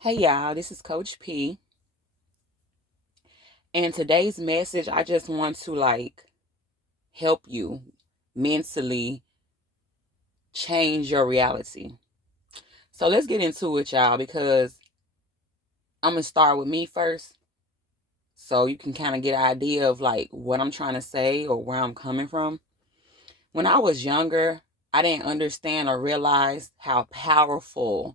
Hey y'all, this is Coach P. And today's message, I just want to help you mentally change your reality. So let's get into it, y'all, because I'm going to start with me first so you can kind of get an idea of what I'm trying to say or where I'm coming from. When I was younger, I didn't understand or realize how powerful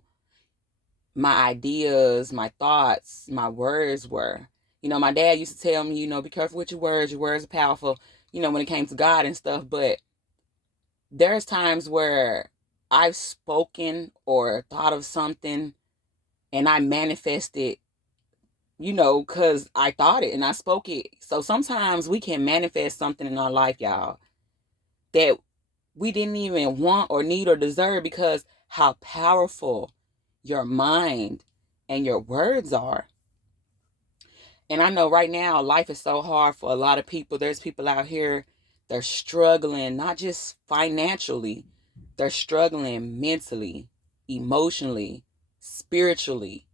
my ideas, my thoughts, my words were. My dad used to tell me, be careful with your words are powerful, when it came to God and stuff. But there's times where I've spoken or thought of something and I manifested, because I thought it and I spoke it. So sometimes we can manifest something in our life, y'all, that we didn't even want or need or deserve because how powerful your mind and your words are. And I know right now life is so hard for a lot of people. There's people out here, they're struggling, not just financially, they're struggling mentally, emotionally, spiritually,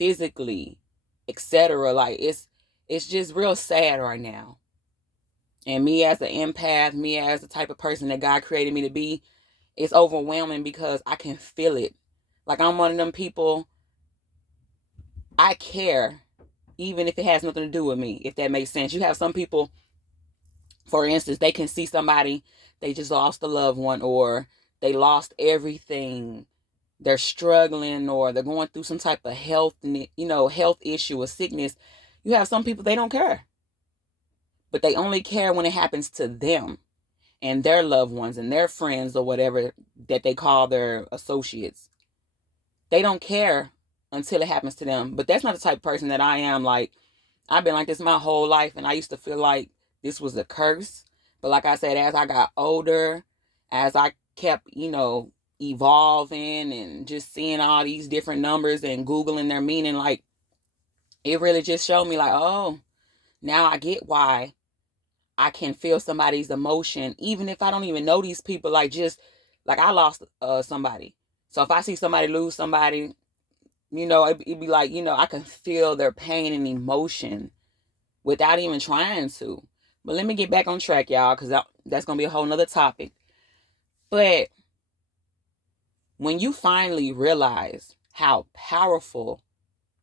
physically, etc. It's just real sad right now. And me as an empath, me as the type of person that God created me to be, it's overwhelming because I can feel it. Like I'm one of them people, I care even if it has nothing to do with me, if that makes sense. You have some people, for instance, they can see somebody, they just lost a loved one or they lost everything. They're struggling or they're going through some type of health issue or sickness. You have some people, they don't care, but they only care when it happens to them and their loved ones and their friends or whatever that they call their associates. They don't care until it happens to them. But that's not the type of person that I am. Like, I've been like this my whole life, and I used to feel like this was a curse. But like I said, as I got older, as I kept, evolving and just seeing all these different numbers and Googling their meaning, it really just showed me, oh, now I get why I can feel somebody's emotion, even if I don't even know these people. Like I lost somebody. So if I see somebody lose somebody, it'd be like, I can feel their pain and emotion without even trying to. But let me get back on track, y'all, because that's going to be a whole nother topic. But when you finally realize how powerful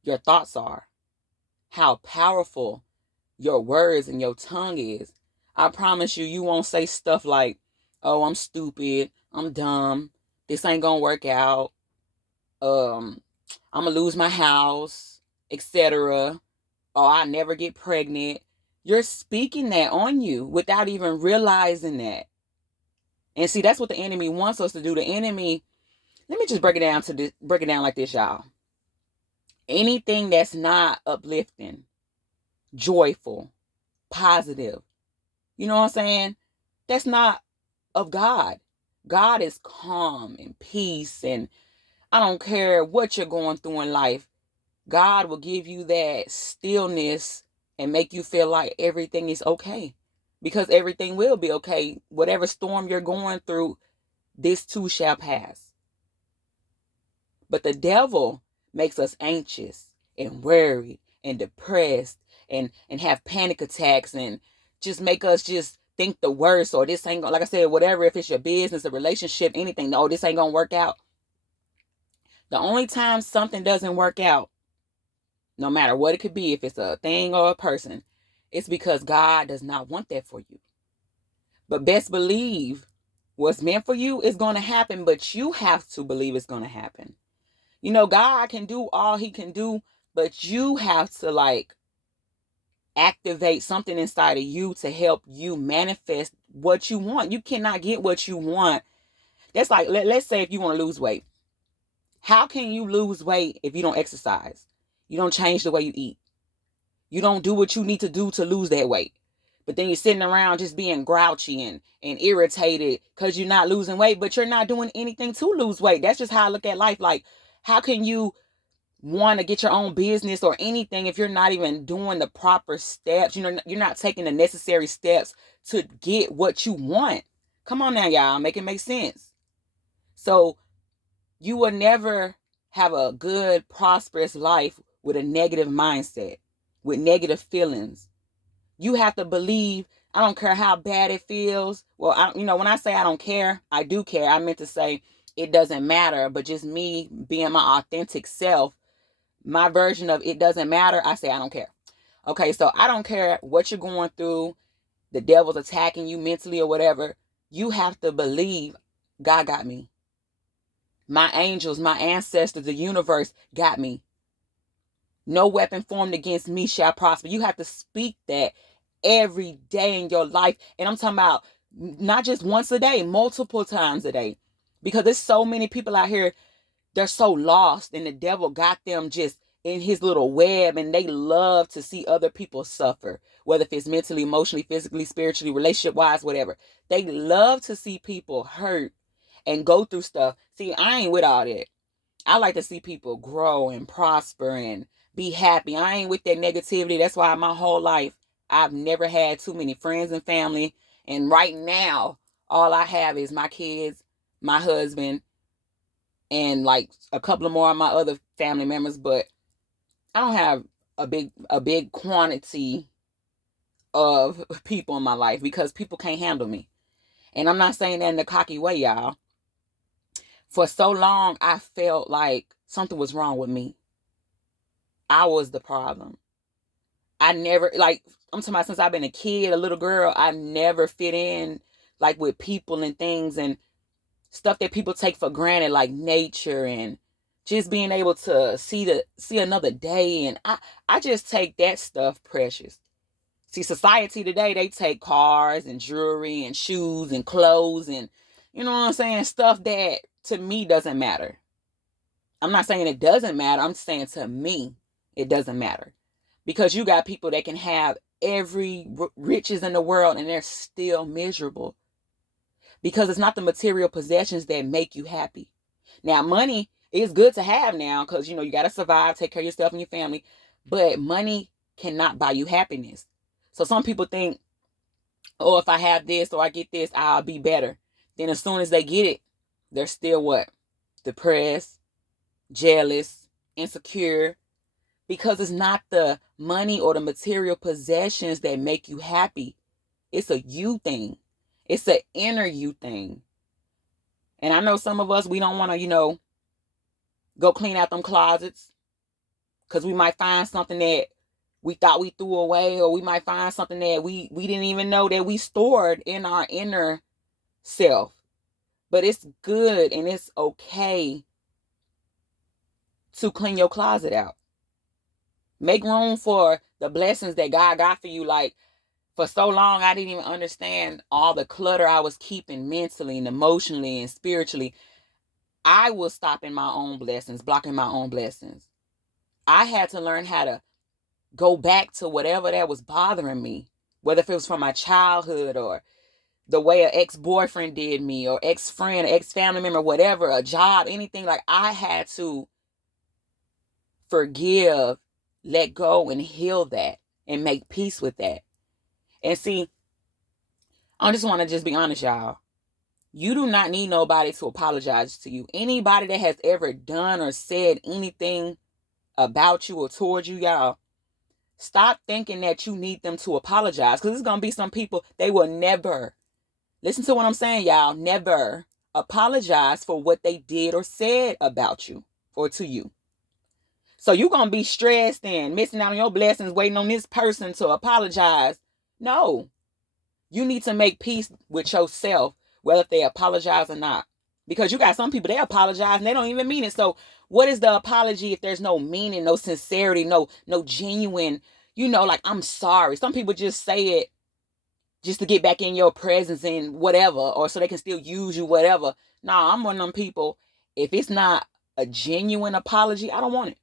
your thoughts are, how powerful your words and your tongue is, I promise you, you won't say stuff like, oh, I'm stupid, I'm dumb, this ain't going to work out, um, I'm going to lose my house, etc. Oh, I never get pregnant. You're speaking that on you without even realizing that. And see, that's what the enemy wants us to do. The enemy, let me just break it down like this, y'all. Anything that's not uplifting, joyful, positive, you know what I'm saying? That's not of God. God is calm and peace, and I don't care what you're going through in life. God will give you that stillness and make you feel like everything is okay. Because everything will be okay. Whatever storm you're going through, this too shall pass. But the devil makes us anxious and worried and depressed and have panic attacks and just make us just think the worst, or this ain't gonna, like I said, whatever, if it's your business, a relationship, anything, no, this ain't gonna work out. The only time something doesn't work out, no matter what it could be, if it's a thing or a person, it's because God does not want that for you. But best believe what's meant for you is going to happen, but you have to believe it's going to happen. God can do all he can do, but you have to activate something inside of you to help you manifest what you want. You cannot get what you want. That's like, let's say if you want to lose weight. How can you lose weight if you don't exercise? You don't change the way you eat. You don't do what you need to do to lose that weight. But then you're sitting around just being grouchy and irritated because you're not losing weight, but you're not doing anything to lose weight. That's just how I look at life. Like, how can you want to get your own business or anything if you're not even doing the proper steps? You're not taking the necessary steps to get what you want. Come on now, y'all. Make it make sense. So you will never have a good, prosperous life with a negative mindset, with negative feelings. You have to believe, I don't care how bad it feels. Well, when I say I don't care, I do care. I meant to say it doesn't matter, but just me being my authentic self, my version of it doesn't matter, I say I don't care. Okay, so I don't care what you're going through, the devil's attacking you mentally or whatever. You have to believe God got me. My angels, my ancestors, the universe got me. No weapon formed against me shall prosper. You have to speak that every day in your life. And I'm talking about not just once a day, multiple times a day. Because there's so many people out here, they're so lost, and the devil got them just in his little web, and they love to see other people suffer, whether if it's mentally, emotionally, physically, spiritually, relationship wise, whatever. They love to see people hurt and go through stuff. See, I ain't with all that. I like to see people grow and prosper and be happy. I ain't with that negativity. That's why my whole life I've never had too many friends and family. And right now, all I have is my kids, my husband, and like a couple of more of my other family members. But I don't have a big quantity of people in my life because people can't handle me. And I'm not saying that in a cocky way, y'all. For so long, I felt like something was wrong with me. I was the problem. I never, like, I'm talking about since I've been a kid, a little girl, I never fit in, like, with people and things and stuff that people take for granted, like nature and just being able to see another day. And I just take that stuff precious. See, society today, they take cars and jewelry and shoes and clothes and, you know what I'm saying, stuff that to me doesn't matter. I'm not saying it doesn't matter. I'm saying to me, it doesn't matter. Because you got people that can have every riches in the world and they're still miserable. Because it's not the material possessions that make you happy. Now, money is good to have now because, you got to survive, take care of yourself and your family. But money cannot buy you happiness. So some people think, oh, if I have this or I get this, I'll be better. Then as soon as they get it, they're still what? Depressed, jealous, insecure. Because it's not the money or the material possessions that make you happy. It's a you thing. It's an inner you thing. And I know some of us, we don't want to, go clean out them closets because we might find something that we thought we threw away, or we might find something that we didn't even know that we stored in our inner self. But it's good and it's okay to clean your closet out. Make room for the blessings that God got for you. Like, for so long, I didn't even understand all the clutter I was keeping mentally and emotionally and spiritually. I was stopping my own blessings, blocking my own blessings. I had to learn how to go back to whatever that was bothering me, whether if it was from my childhood or the way an ex-boyfriend did me or ex-friend, ex-family member, whatever, a job, anything. Like, I had to forgive, let go, and heal that and make peace with that. And see, I just want to just be honest, y'all. You do not need nobody to apologize to you. Anybody that has ever done or said anything about you or towards you, y'all, stop thinking that you need them to apologize. Because there's going to be some people, they will never, listen to what I'm saying, y'all, never apologize for what they did or said about you or to you. So you're going to be stressed and missing out on your blessings, waiting on this person to apologize. No. You need to make peace with yourself, whether they apologize or not. Because you got some people, they apologize and they don't even mean it. So what is the apology if there's no meaning, no sincerity, no genuine, like, I'm sorry. Some people just say it just to get back in your presence and whatever, or so they can still use you, whatever. Nah, I'm one of them people. If it's not a genuine apology, I don't want it.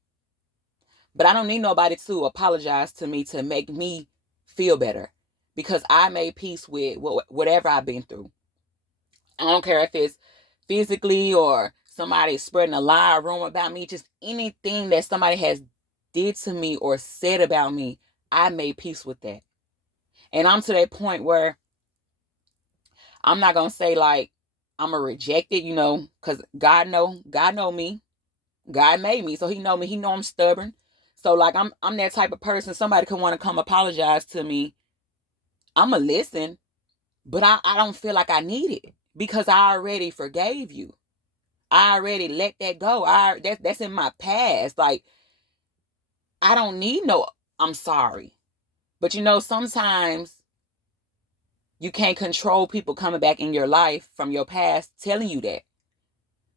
But I don't need nobody to apologize to me to make me feel better. Because I made peace with whatever I've been through. I don't care if it's physically or somebody spreading a lie or rumor about me. Just anything that somebody has did to me or said about me, I made peace with that. And I'm to that point where I'm not going to say like I'm a rejected, because God know me. God made me, so he know me. He know I'm stubborn. So like I'm that type of person. Somebody could want to come apologize to me. I'ma listen, but I don't feel like I need it because I already forgave you. I already let that go. That's in my past. Like, I don't need no I'm sorry. But sometimes you can't control people coming back in your life from your past telling you that.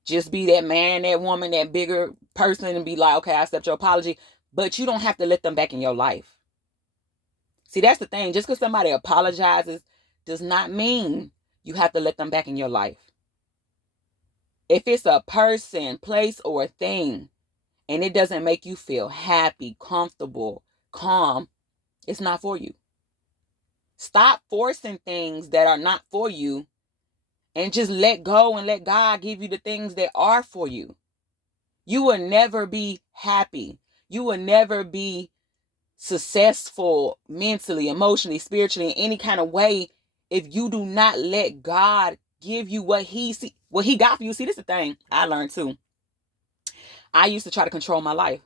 Just be that man, that woman, that bigger person and be like, okay, I accept your apology. But you don't have to let them back in your life. See, that's the thing. Just because somebody apologizes does not mean you have to let them back in your life. If it's a person, place, or a thing, and it doesn't make you feel happy, comfortable, calm, it's not for you. Stop forcing things that are not for you and just let go and let God give you the things that are for you. You will never be happy. You will never be successful mentally, emotionally, spiritually, in any kind of way if you do not let God give you what he got for you. See, this is the thing I learned too. I used to try to control my life.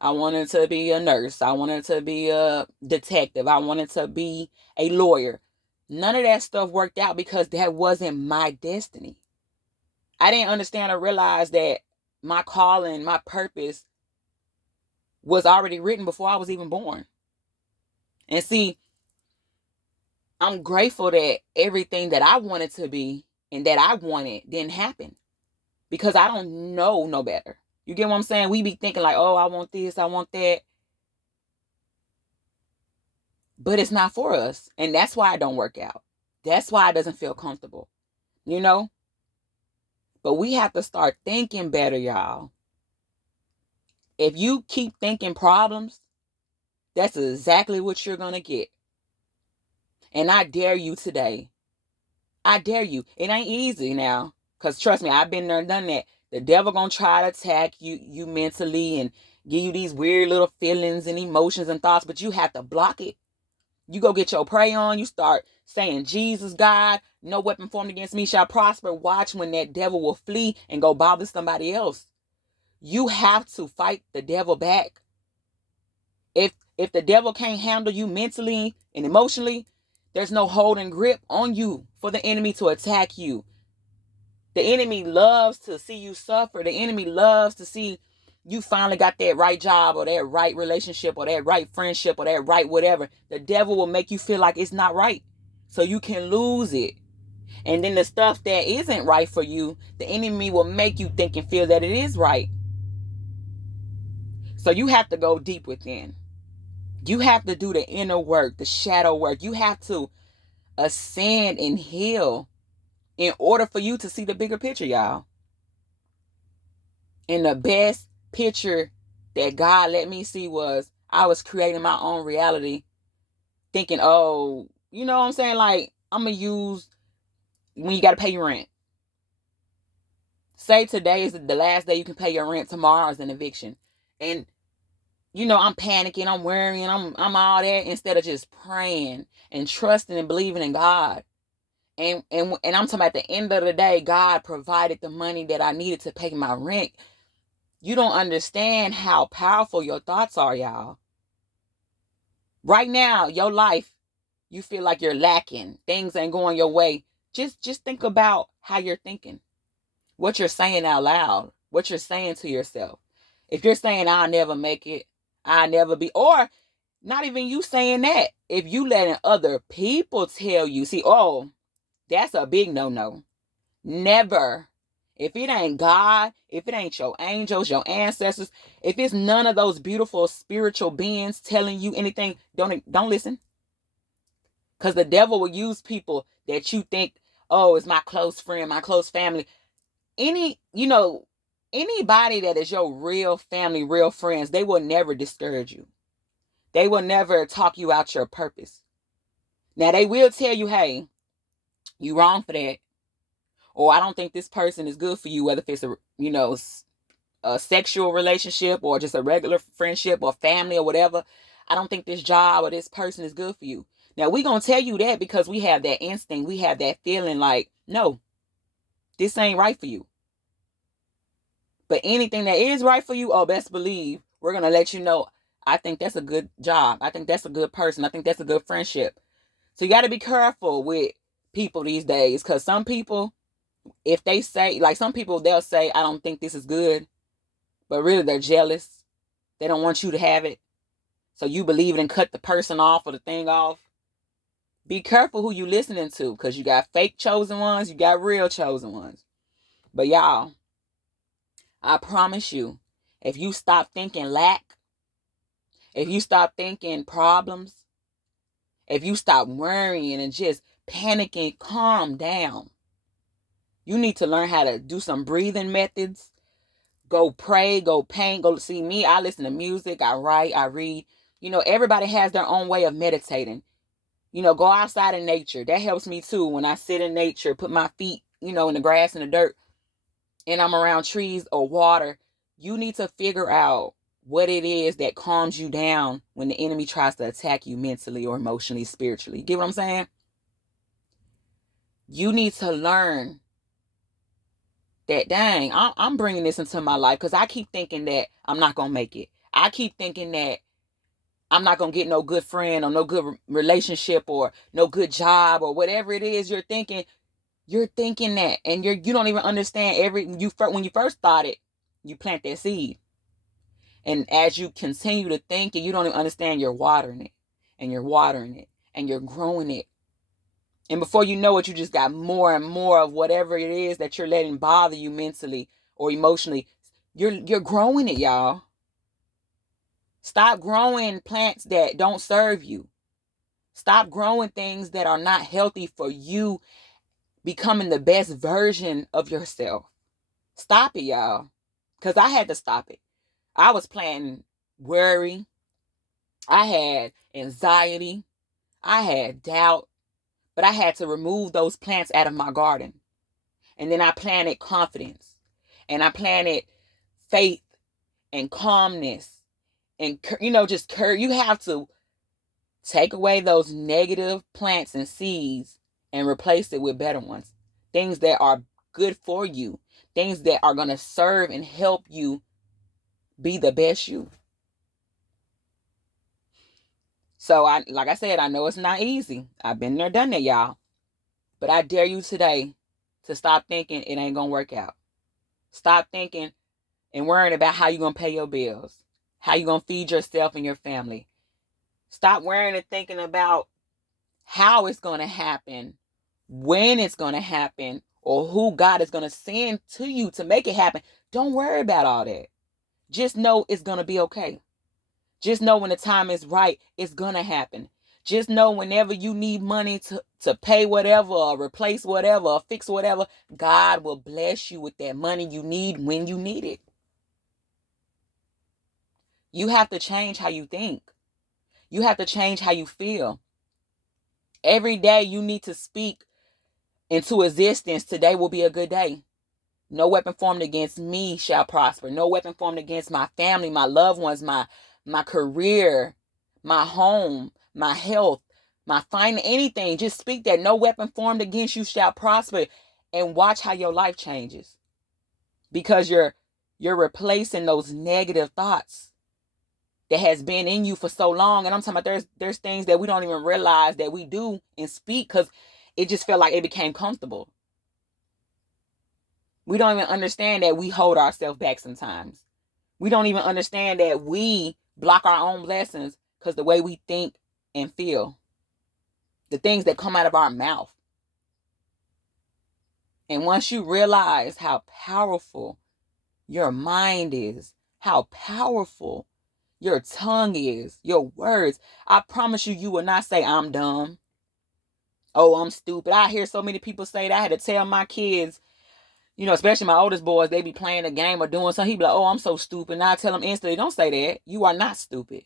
I wanted to be a nurse. I wanted to be a detective. I wanted to be a lawyer. None of that stuff worked out because that wasn't my destiny. I didn't understand or realize that my calling, my purpose was already written before I was even born. And see, I'm grateful that everything that I wanted to be and that I wanted didn't happen because I don't know no better. You get what I'm saying? We be thinking like, oh, I want this, I want that. But it's not for us. And that's why it don't work out. That's why it doesn't feel comfortable. You know? But we have to start thinking better, y'all. If you keep thinking problems, that's exactly what you're going to get. And I dare you today. I dare you. It ain't easy now. Because trust me, I've been there and done that. The devil going to try to attack you mentally and give you these weird little feelings and emotions and thoughts. But you have to block it. You go get your pray on. You start saying, Jesus, God, no weapon formed against me shall prosper. Watch when that devil will flee and go bother somebody else. You have to fight the devil back. If the devil can't handle you mentally and emotionally, there's no holding grip on you for the enemy to attack you. The enemy loves to see you suffer. The enemy loves to see you finally got that right job or that right relationship or that right friendship or that right whatever. The devil will make you feel like it's not right so you can lose it. And then the stuff that isn't right for you, the enemy will make you think and feel that it is right. So you have to go deep within. You have to do the inner work, the shadow work. You have to ascend and heal in order for you to see the bigger picture, y'all. And the best picture that God let me see was I was creating my own reality, thinking, oh, you know what I'm saying? Like, I'm going to use when you got to pay your rent. Say today is the last day you can pay your rent. Tomorrow is an eviction. And, I'm panicking, I'm worrying, I'm all that instead of just praying and trusting and believing in God. And I'm talking about at the end of the day, God provided the money that I needed to pay my rent. You don't understand how powerful your thoughts are, y'all. Right now, your life, you feel like you're lacking. Things ain't going your way. Just think about how you're thinking. What you're saying out loud. What you're saying to yourself. If you're saying, I'll never make it. I'll never be. Or not even you saying that. If you letting other people tell you. See, oh, that's a big no-no. Never. If it ain't God, if it ain't your angels, your ancestors, if it's none of those beautiful spiritual beings telling you anything, don't listen. Because the devil will use people that you think, oh, it's my close friend, my close family. Anybody that is your real family, real friends, they will never discourage you. They will never talk you out your purpose. Now, they will tell you, hey, you wrong for that. Or I don't think this person is good for you, whether if it's a sexual relationship or just a regular friendship or family or whatever. I don't think this job or this person is good for you. Now, we're going to tell you that because we have that instinct. We have that feeling like, no, this ain't right for you. But anything that is right for you, oh, best believe we're going to let you know. I think that's a good job. I think that's a good person. I think that's a good friendship. So you got to be careful with people these days, because some people, if they say, like some people, they'll say, I don't think this is good, but really they're jealous. They don't want you to have it. So you believe it and cut the person off or the thing off. Be careful who you listening to, because you got fake chosen ones, you got real chosen ones. But y'all, I promise you, if you stop thinking lack, if you stop thinking problems, if you stop worrying and just panicking, calm down. You need to learn how to do some breathing methods. Go pray, go paint, go see me. I listen to music, I write, I read. You know, everybody has their own way of meditating. You know, go outside in nature. That helps me too. When I sit in nature, put my feet, in the grass and the dirt, and I'm around trees or water, you need to figure out what it is that calms you down when the enemy tries to attack you mentally or emotionally, spiritually. Get what I'm saying? You need to learn that, dang, I'm bringing this into my life because I keep thinking that I'm not going to make it. I keep thinking that I'm not going to get no good friend or no good relationship or no good job or whatever it is you're thinking. You're thinking that, and you don't even understand when you first thought it, you plant that seed. And as you continue to think it, you don't even understand, you're watering it and you're watering it and you're growing it. And before you know it, you just got more and more of whatever it is that you're letting bother you mentally or emotionally. You're growing it, y'all. Stop growing plants that don't serve you. Stop growing things that are not healthy for you becoming the best version of yourself. Stop it, y'all. Because I had to stop it. I was planting worry. I had anxiety. I had doubt. But I had to remove those plants out of my garden. And then I planted confidence. And I planted faith and calmness. And, just courage. You have to take away those negative plants and seeds and replace it with better ones. Things that are good for you. Things that are going to serve and help you be the best you. So, like I said, I know it's not easy. I've been there, done that, y'all. But I dare you today to stop thinking it ain't going to work out. Stop thinking and worrying about how you're going to pay your bills, how you're going to feed yourself and your family. Stop worrying and thinking about how it's going to happen, when it's going to happen, or who God is going to send to you to make it happen. Don't worry about all that. Just know it's going to be okay. Just know when the time is right, it's going to happen. Just know whenever you need money to pay whatever or replace whatever or fix whatever, God will bless you with that money you need when you need it. You have to change how you think. You have to change how you feel. Every day you need to speak into existence. Today will be a good day. No weapon formed against me shall prosper. No weapon formed against my family, my loved ones, my career, my home, my health, my finance, anything. Just speak that no weapon formed against you shall prosper, and watch how your life changes. Because you're replacing those negative thoughts that has been in you for so long. And I'm talking about there's things that we don't even realize that we do and speak because it just felt like it became comfortable. We don't even understand that we hold ourselves back sometimes. We don't even understand that we block our own blessings because the way we think and feel, the things that come out of our mouth. And once you realize how powerful your mind is, how powerful your tongue is, your words, I promise you, you will not say, I'm dumb. Oh, I'm stupid. I hear so many people say that. I had to tell my kids, especially my oldest boys, they be playing a game or doing something. He be like, oh, I'm so stupid. And I tell them instantly, don't say that. You are not stupid.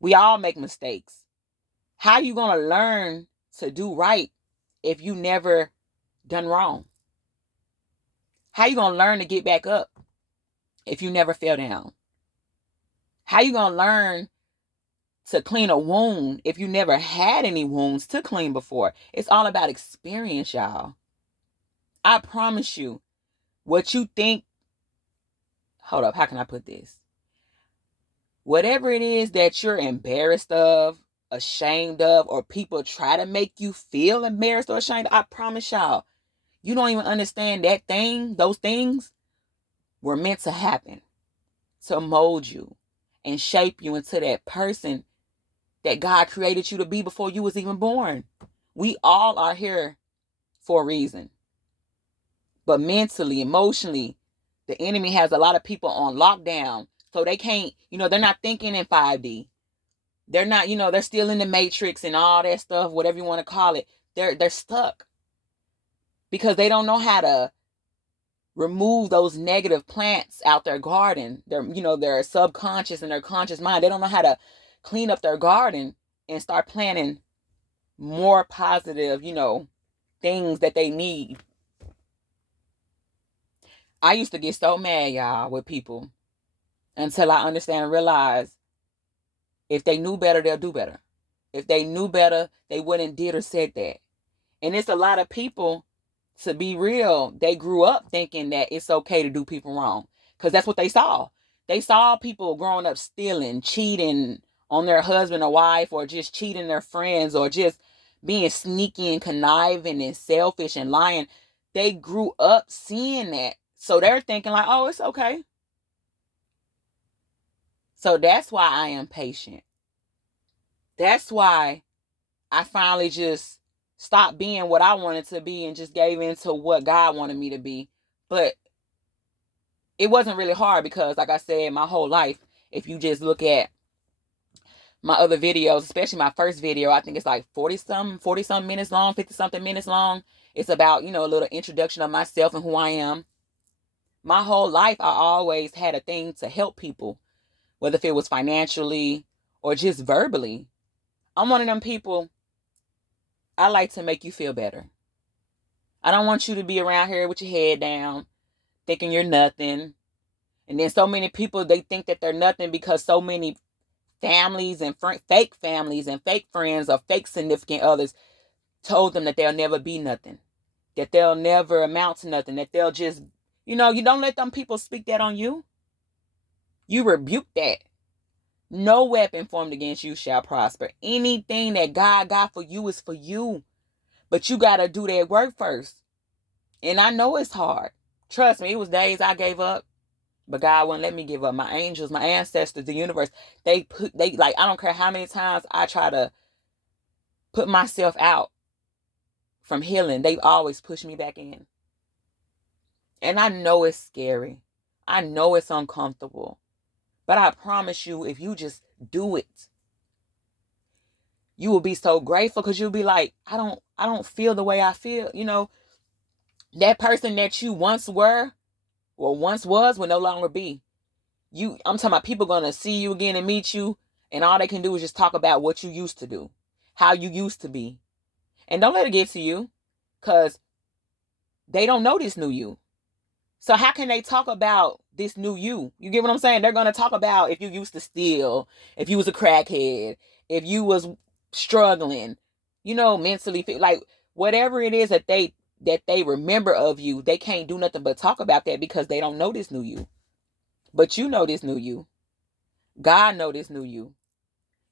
We all make mistakes. How are you going to learn to do right if you never done wrong? How are you going to learn to get back up if you never fell down? How are you going to learn to clean a wound if you never had any wounds to clean before? It's all about experience, y'all. I promise you, What you think, hold up, how can I put this? Whatever it is that you're embarrassed of, ashamed of, or people try to make you feel embarrassed or ashamed, I promise y'all, you don't even understand that thing, those things were meant to happen to mold you and shape you into that person that God created you to be before you was even born. We all are here for a reason. But mentally, emotionally, the enemy has a lot of people on lockdown. So they can't, they're not thinking in 5D. They're not, they're still in the matrix and all that stuff, whatever you want to call it. They're stuck because they don't know how to remove those negative plants out their garden. Their subconscious and their conscious mind. They don't know how to clean up their garden and start planting more positive, things that they need. I used to get so mad, y'all, with people until I understand and realize if they knew better, they'll do better. If they knew better, they wouldn't did or said that. And it's a lot of people, to be real, they grew up thinking that it's okay to do people wrong because that's what they saw. They saw people growing up stealing, cheating on their husband or wife, or just cheating their friends, or just being sneaky and conniving and selfish and lying. They grew up seeing that. So they're thinking like, oh, it's okay. So that's why I am patient. That's why I finally just stopped being what I wanted to be and just gave in to what God wanted me to be. But it wasn't really hard because, like I said, my whole life, if you just look at my other videos, especially my first video, I think it's like 40 something minutes long, 50 something minutes long. It's about, a little introduction of myself and who I am. My whole life, I always had a thing to help people, whether if it was financially or just verbally. I'm one of them people, I like to make you feel better. I don't want you to be around here with your head down, thinking you're nothing. And then so many people, they think that they're nothing because so many families and fake families and fake friends or fake significant others told them that they'll never be nothing, that they'll never amount to nothing, that they'll just, you don't let them people speak that on you. You rebuke that. No weapon formed against you shall prosper. Anything that God got for you is for you. But you got to do that work first. And I know it's hard. Trust me, it was days I gave up. But God wouldn't let me give up. My angels, my ancestors, the universe, they like, I don't care how many times I try to put myself out from healing, they've always pushed me back in. And I know it's scary. I know it's uncomfortable. But I promise you, if you just do it, you will be so grateful because you'll be like, I don't feel the way I feel. That person that you once were or once was will no longer be. I'm talking about people gonna see you again and meet you, and all they can do is just talk about what you used to do, how you used to be. And don't let it get to you, because they don't know this new you. So how can they talk about this new you? You get what I'm saying? They're gonna talk about if you used to steal, if you was a crackhead, if you was struggling, mentally, like whatever it is that they remember of you, they can't do nothing but talk about that because they don't know this new you. But you know this new you. God know this new you.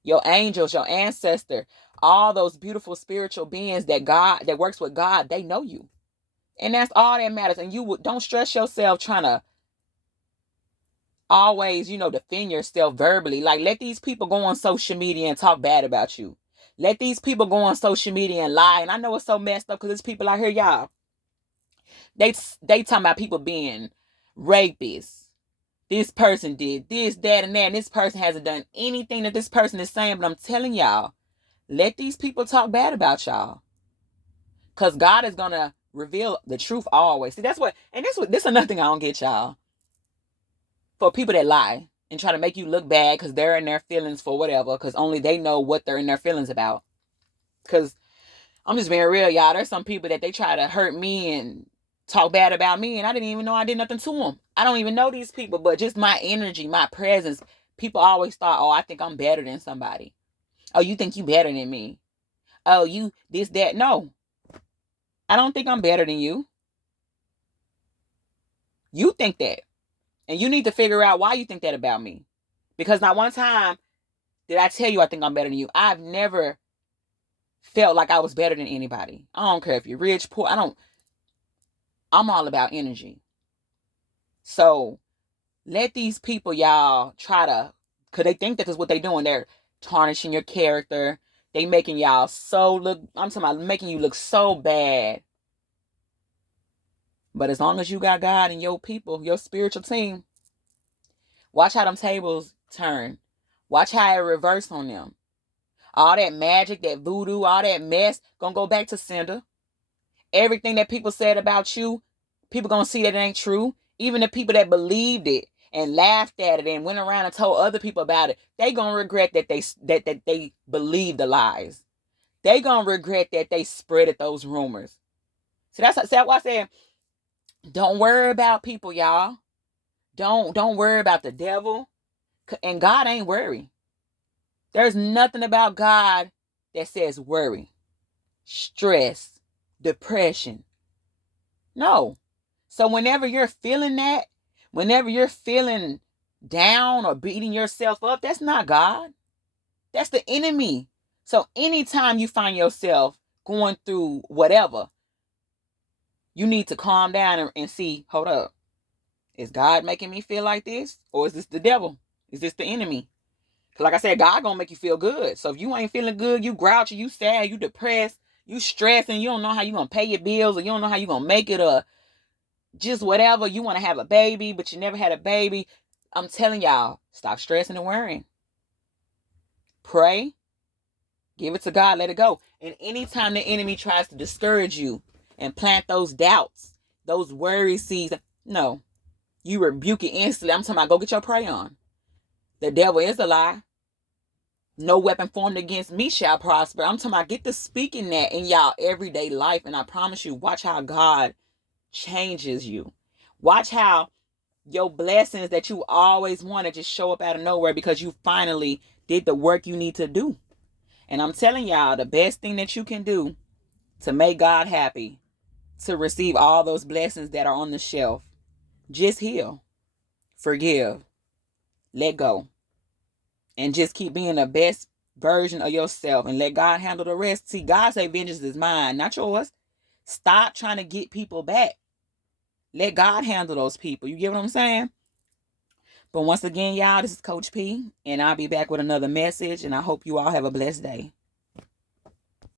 Your angels, your ancestor, all those beautiful spiritual beings that works with God, they know you. And that's all that matters. And don't stress yourself trying to always, defend yourself verbally. Like, let these people go on social media and talk bad about you. Let these people go on social media and lie. And I know it's so messed up because there's people out here, y'all. They talking about people being rapists. This person did this, that, and that, and this person hasn't done anything that this person is saying. But I'm telling y'all, let these people talk bad about y'all. Because God is going to reveal the truth always. See, this is another thing I don't get, y'all. For people that lie and try to make you look bad because they're in their feelings for whatever, because only they know what they're in their feelings about. Because I'm just being real, y'all. There's some people that they try to hurt me and talk bad about me, and I didn't even know I did nothing to them. I don't even know these people, but just my energy, my presence, people always thought, oh, I think I'm better than somebody. Oh, you think you better than me? Oh, you this, that. No, I don't think I'm better than you. You think that. And you need to figure out why you think that about me. Because not one time did I tell you I think I'm better than you. I've never felt like I was better than anybody. I don't care if you're rich, poor. I'm all about energy. So let these people, y'all, try to, because they think that is what they're doing. They're tarnishing your character. They making y'all so look, I'm talking about making you look so bad. But as long as you got God and your people, your spiritual team, watch how them tables turn. Watch how it reverse on them. All that magic, that voodoo, all that mess, gonna go back to sender. Everything that people said about you, people gonna see that it ain't true. Even the people that believed it and laughed at it and went around and told other people about it, they gonna regret that they believed the lies. They gonna regret that they spreaded those rumors. So that's why I said, don't worry about people, y'all. Don't worry about the devil. And God ain't worry. There's nothing about God that says worry, stress, depression. No. So whenever you're feeling that, whenever you're feeling down or beating yourself up, that's not God. That's the enemy. So anytime you find yourself going through whatever, you need to calm down and see, hold up. Is God making me feel like this? Or is this the devil? Is this the enemy? Because like I said, God gonna make you feel good. So if you ain't feeling good, you grouchy, you sad, you depressed, you stressing, you don't know how you gonna pay your bills, or you don't know how you gonna make it, or just whatever, you want to have a baby, but you never had a baby. I'm telling y'all, stop stressing and worrying. Pray. Give it to God. Let it go. And anytime the enemy tries to discourage you and plant those doubts, those worry seeds, no. You rebuke it instantly. I'm talking about go get your prey on. The devil is a lie. No weapon formed against me shall prosper. I'm talking about get to speaking that in y'all everyday life. And I promise you, watch how God changes you. Watch how your blessings that you always wanted just show up out of nowhere because you finally did the work you need to do. And I'm telling y'all, the best thing that you can do to make God happy, to receive all those blessings that are on the shelf, just heal, forgive, let go, and just keep being the best version of yourself and let God handle the rest. See, God say vengeance is mine, not yours. Stop trying to get people back. Let God handle those people. You get what I'm saying? But once again, y'all, this is Coach P, and I'll be back with another message, and I hope you all have a blessed day.